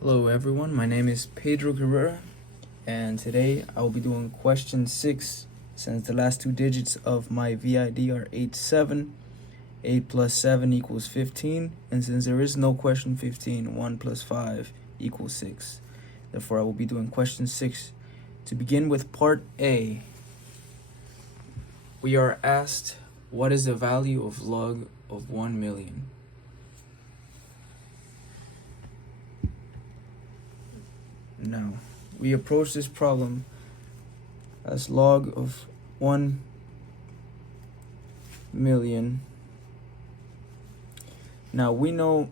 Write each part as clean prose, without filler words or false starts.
Hello everyone, my name is Pedro Guerrera, and today I will be doing question 6. Since the last two digits of my VID are 87, 8 plus 7 equals 15, and since there is no question 15, 1 plus 5 equals 6. Therefore I will be doing question 6. To begin with part A, we are asked, what is the value of log of 1 million? Now, we approach this problem as log of 1 million. Now, we know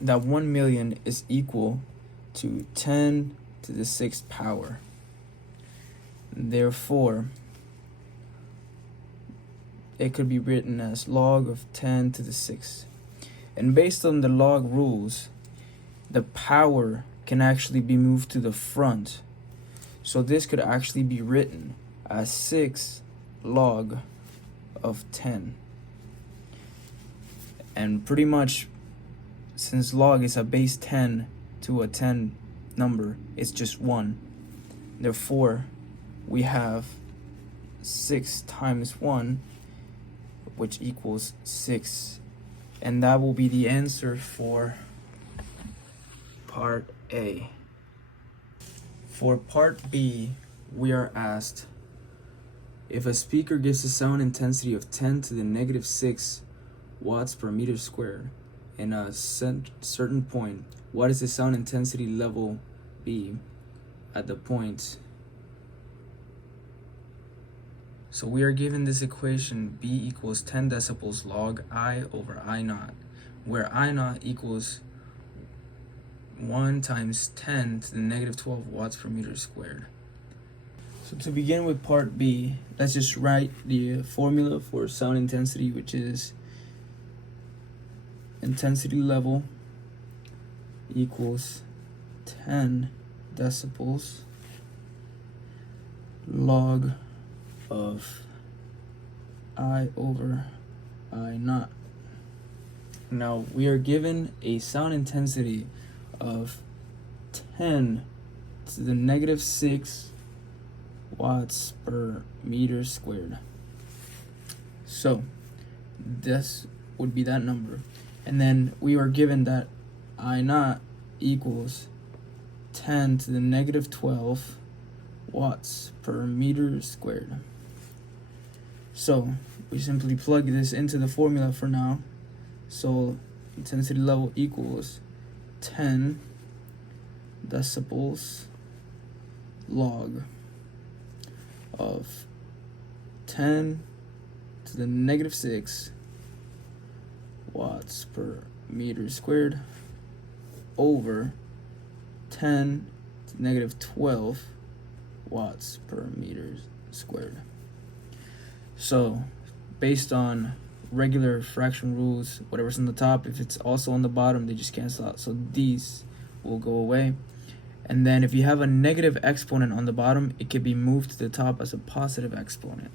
that 1 million is equal to 10 to the 6th power. Therefore, it could be written as log of 10 to the 6th. And based on the log rules, the power can actually be moved to the front. So this could actually be written as 6 log of 10. And pretty much, since log is a base 10 to a 10 number, it's just 1. Therefore, we have 6 times 1, which equals 6. And that will be the answer for part A. For part B, we are asked, if a speaker gives a sound intensity of 10 to the negative 6 watts per meter squared in a certain point, what is the sound intensity level be at the point? So we are given this equation, B equals 10 decibels log I over I naught, where I naught equals 1 times 10 to the negative 12 watts per meter squared. So to begin with part B, let's just write the formula for sound intensity, which is intensity level equals 10 decibels log of I over I naught. Now we are given a sound intensity of 10 to the negative 6 watts per meter squared. So this would be that number. And then we are given that I naught equals 10 to the negative 12 watts per meter squared. So we simply plug this into the formula for now. So intensity level equals 10 decibels log of 10 to the negative 6 watts per meter squared over 10 to the negative 12 watts per meter squared. So based on regular fraction rules, whatever's on the top, if it's also on the bottom, they just cancel out. So these will go away. And then if you have a negative exponent on the bottom, it can be moved to the top as a positive exponent.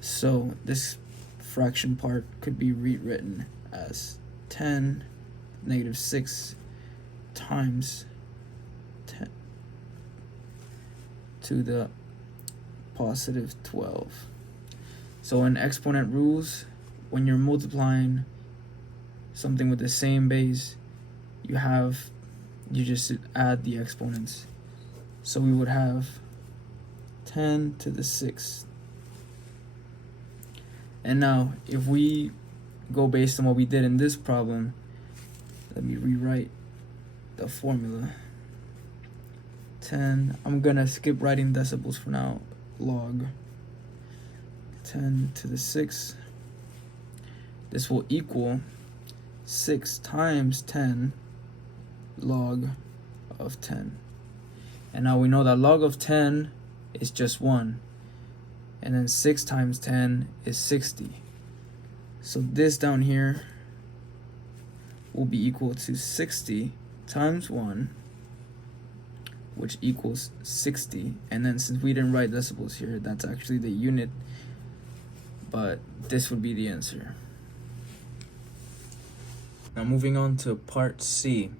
So this fraction part could be rewritten as 10 negative 6 times 10 to the positive 12. So in exponent rules, when you're multiplying something with the same base, you just add the exponents. So we would have 10 to the 6th. And now, if we go based on what we did in this problem, let me rewrite the formula. 10, I'm gonna skip writing decibels for now, log 10 to the 6th. This will equal 6 times 10 log of 10. And now we know that log of 10 is just 1. And then 6 times 10 is 60. So this down here will be equal to 60 times 1, which equals 60. And then since we didn't write decibels here, that's actually the unit. But this would be the answer. Now moving on to part C.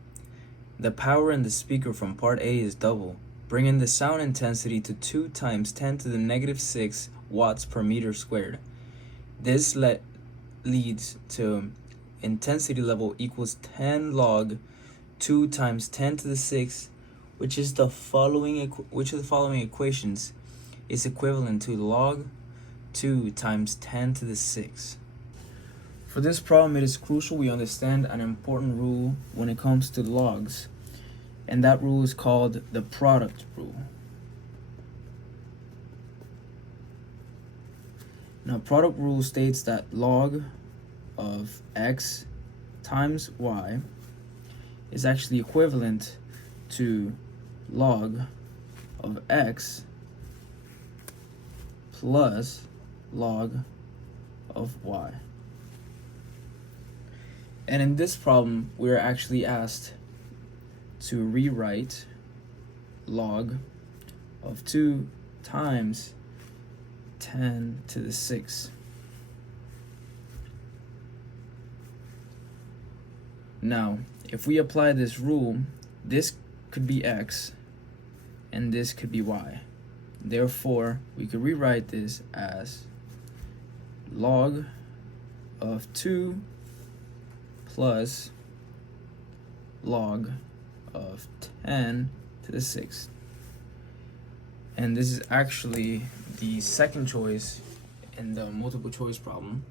The power in the speaker from part A is double, bringing the sound intensity to 2 times 10 to the negative 6 watts per meter squared. This leads to intensity level equals 10 log 2 times 10 to the 6, which is the following equations is equivalent to log 2 times 10 to the 6. For this problem, it is crucial we understand an important rule when it comes to logs, and that rule is called the product rule. Now, product rule states that log of x times y is actually equivalent to log of x plus log of y. And in this problem, we are actually asked to rewrite log of 2 times 10 to the 6. Now, if we apply this rule, this could be x and this could be y. Therefore, we could rewrite this as log of 2 plus log of 10 to the 6. And this is actually the second choice in the multiple choice problem,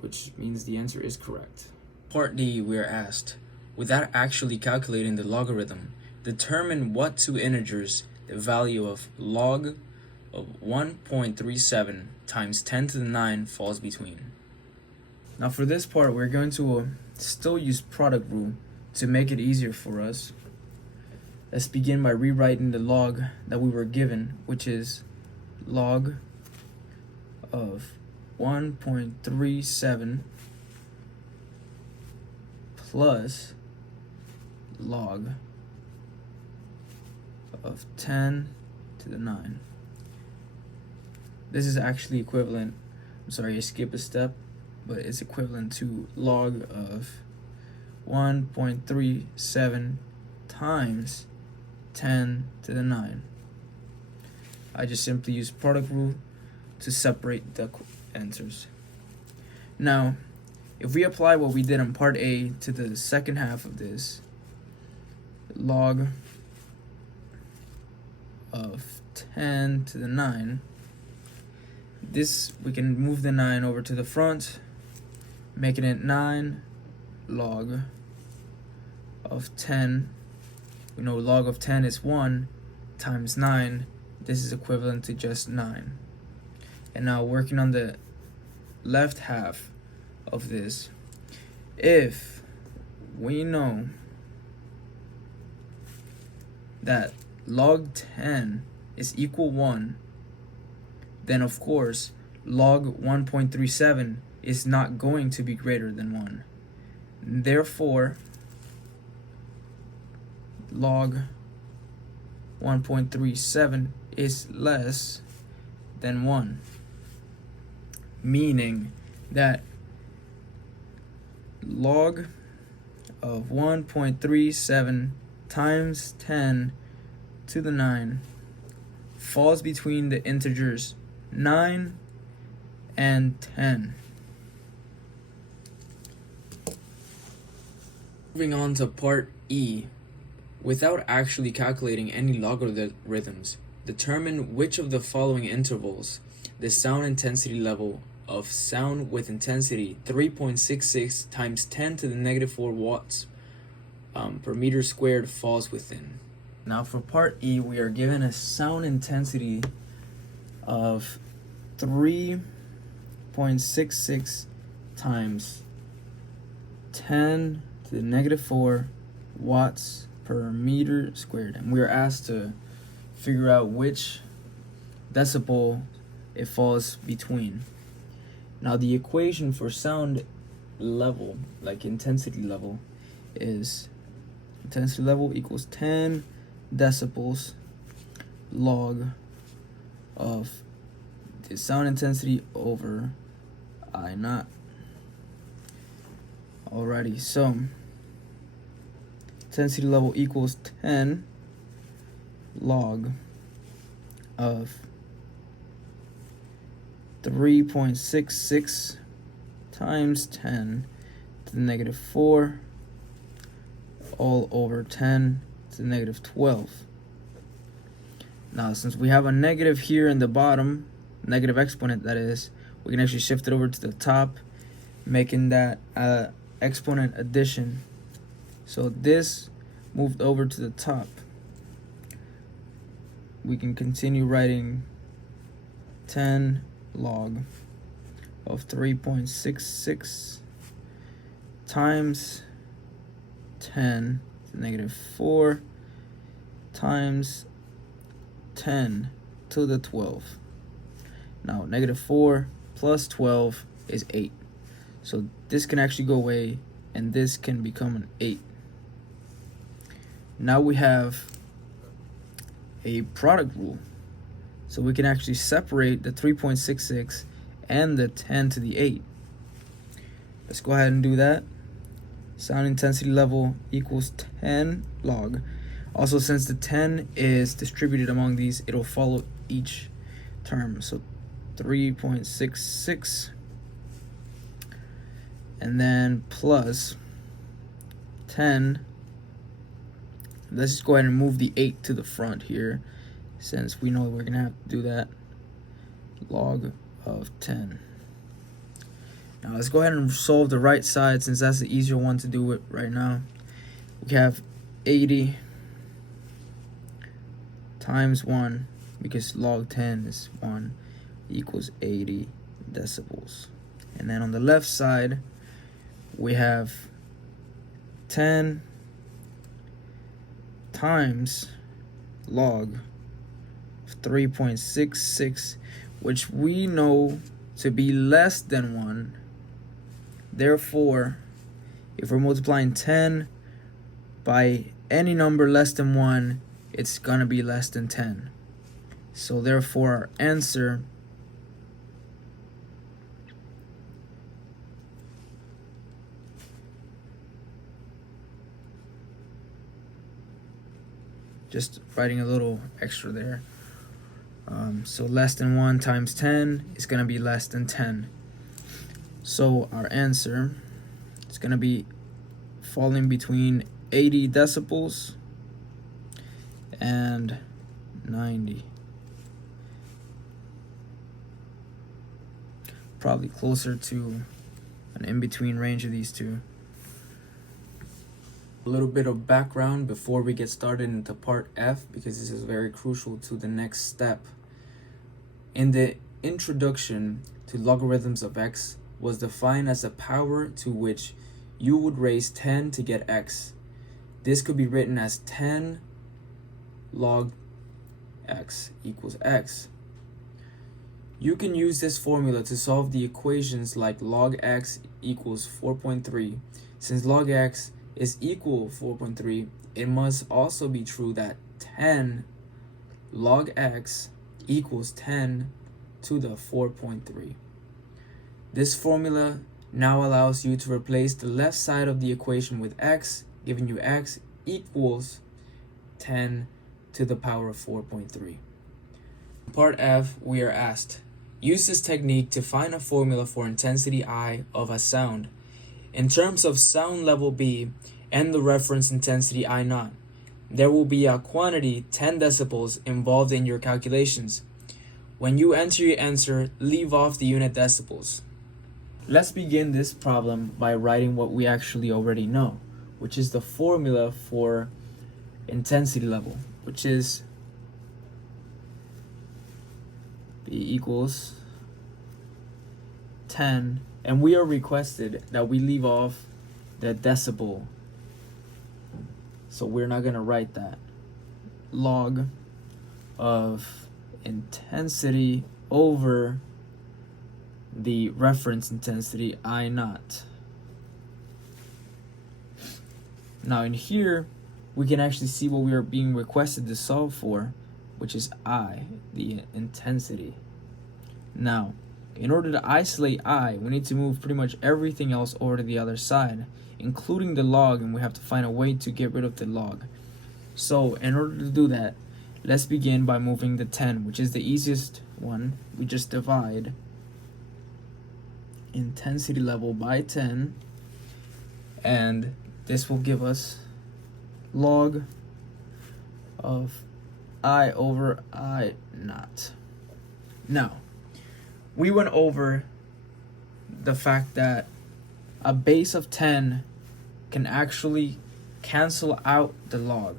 which means the answer is correct. Part D, we are asked, without actually calculating the logarithm, determine what two integers the value of log of 1.37 times 10 to the 9 falls between. Now for this part, we're going to still use product rule to make it easier for us. Let's begin by rewriting the log that we were given, which is log of 1.37 plus log of 10 to the 9. This is actually equivalent, I'm sorry, I skipped a step, but it's equivalent to log of 1.37 times 10 to the 9. I just simply use product rule to separate the answers. Now, if we apply what we did in part A to the second half of this, log of 10 to the 9, this, we can move the 9 over to the front, making it 9 log of 10. We know log of 10 is 1 times 9. This is equivalent to just 9. And now working on the left half of this, if we know that log 10 is equal 1, then of course log 1.37 is not going to be greater than 1. Therefore, log 1.37 is less than 1, meaning that log of 1.37 times 10 to the 9 falls between the integers 9 and 10. Moving on to part E, without actually calculating any logarithms, determine which of the following intervals the sound intensity level of sound with intensity 3.66 times 10 to the negative 4 watts per meter squared falls within. Now for part E, we are given a sound intensity of 3.66 times 10 to the negative 4 watts per meter squared, and we are asked to figure out which decibel it falls between. Now the equation for sound level, like intensity level, is intensity level equals 10 decibels log of the sound intensity over I naught. Alrighty, so intensity level equals 10 log of 3.66 times 10 to the negative 4 all over 10 to the negative 12. Now, since we have a negative here in the bottom, negative exponent that is, we can actually shift it over to the top, making that exponent addition. So this moved over to the top. We can continue writing 10 log of 3.66 times 10 to the negative 4 times 10 to the 12. Now, negative 4 plus 12 is 8. So this can actually go away, and this can become an 8. Now we have a product rule. So we can actually separate the 3.66 and the 10 to the 8. Let's go ahead and do that. Sound intensity level equals 10 log. Also, since the 10 is distributed among these, it'll follow each term. So 3.66 and then plus 10. Let's just go ahead and move the 8 to the front here, since we know we're gonna have to do that. Log of 10. Now let's go ahead and solve the right side, since that's the easier one to do it right now. We have 80 times 1, because log 10 is 1, equals 80 decibels. And then on the left side, we have 10 times log of 3.66, which we know to be less than 1. Therefore, if we're multiplying 10 by any number less than 1, it's gonna be less than 10. So therefore, our answer just writing a little extra there. So less than 1 times 10 is going to be less than 10. So our answer is going to be falling between 80 decibels and 90. Probably closer to an in-between range of these two. A little bit of background before we get started into part F, because this is very crucial to the next step. In the introduction to logarithms of x was defined as a power to which you would raise 10 to get x. This could be written as 10 log x equals x. You can use this formula to solve the equations like log x equals 4.3. Since log x is equal 4.3, it must also be true that 10 log x equals 10 to the 4.3. This formula now allows you to replace the left side of the equation with x, giving you x equals 10 to the power of 4.3. In part F, we are asked, use this technique to find a formula for intensity I of a sound in terms of sound level B and the reference intensity I0. There will be a quantity 10 decibels involved in your calculations. When you enter your answer, leave off the unit decibels. Let's begin this problem by writing what we actually already know, which is the formula for intensity level, which is B equals 10, and we are requested that we leave off the decibel, so we're not going to write that. Log of intensity over the reference intensity I0. Now in here, we can actually see what we are being requested to solve for, which is I, the intensity. Now, in order to isolate I, we need to move pretty much everything else over to the other side, including the log, and we have to find a way to get rid of the log. So in order to do that, let's begin by moving the 10, which is the easiest one. We just divide intensity level by 10, and this will give us log of I over I naught. Now, we went over the fact that a base of 10 can actually cancel out the log.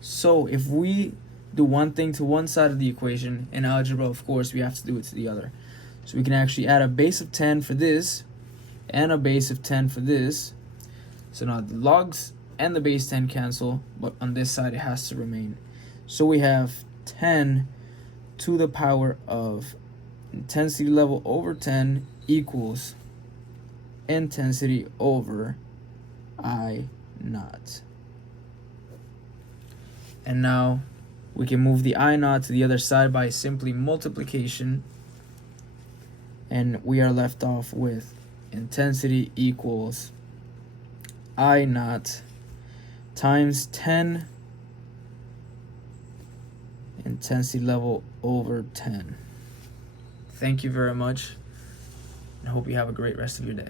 So if we do one thing to one side of the equation, in algebra, of course, we have to do it to the other. So we can actually add a base of 10 for this and a base of 10 for this. So now the logs and the base 10 cancel, but on this side it has to remain. So we have 10 to the power of intensity level over 10 equals intensity over I naught. And now we can move the I naught to the other side by simply multiplication, and we are left off with intensity equals I naught times 10 intensity level over 10. Thank you very much, and hope you have a great rest of your day.